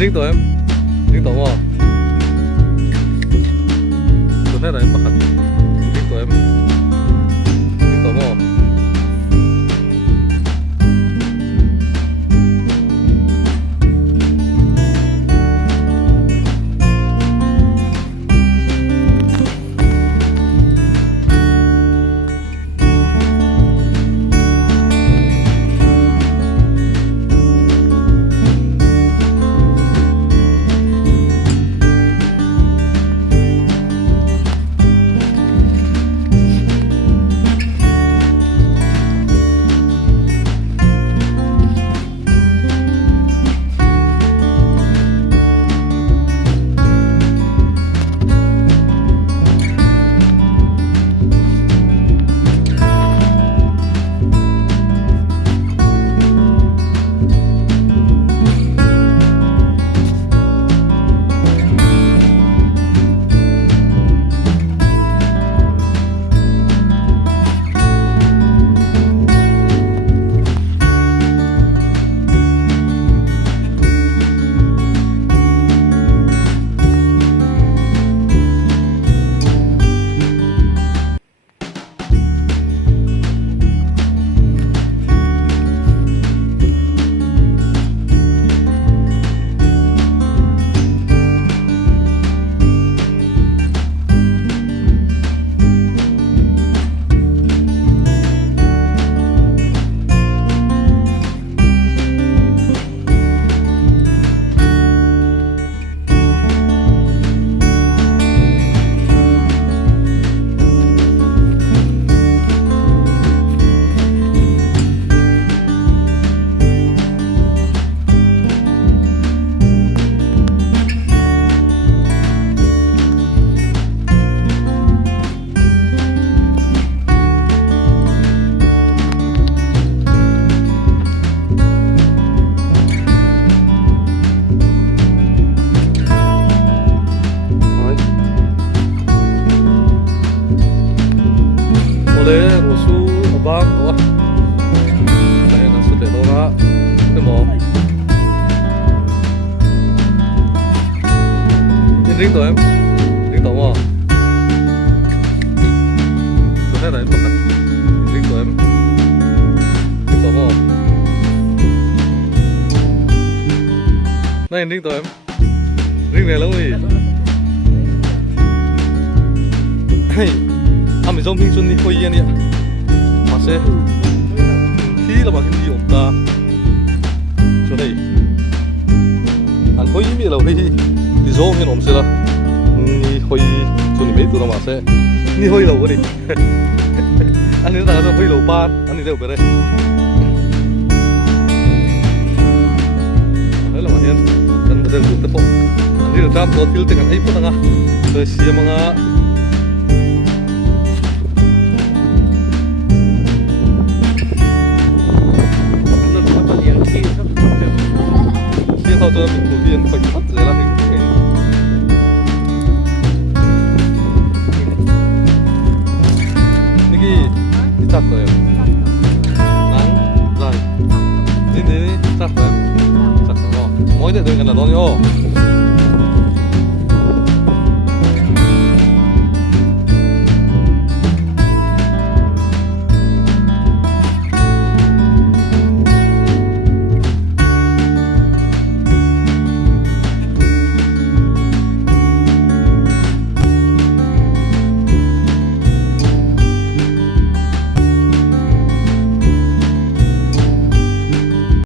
riêng tụi em riêng tụi mà tụi này là em bắt hạt riêng tụi em riêng tụi mà oleh rusuh abang tuh saya nasi telora itu mau ini ring tuh em ring tuh mau tuh này là em makan ring tuh em ring tuh mau này ring tuh em ring này lắm gì mình giống hình xuân đi khơi yên ạ mà sẽ khi là mà cái gì ổn ta chỗ này ăn khơi mi là cái thì giống như ổn sẽ là đi khơi chỗ này mấy tụi nó mà sẽ đi khơi lẩu cái này anh ấy là khơi lẩu ba anh ấy đều về đây đấy là mà hiện cần phải được tập anh ấy là tram có thiếu tiền ăn ấy phút nào rồi xia mà sau cho mình thủ viên khoảnh khắc rồi là hình Niki đi chắc rồi nắng dài đi đi chắc rồi chắc rồi mỗi đợt đừng gần là đó nhá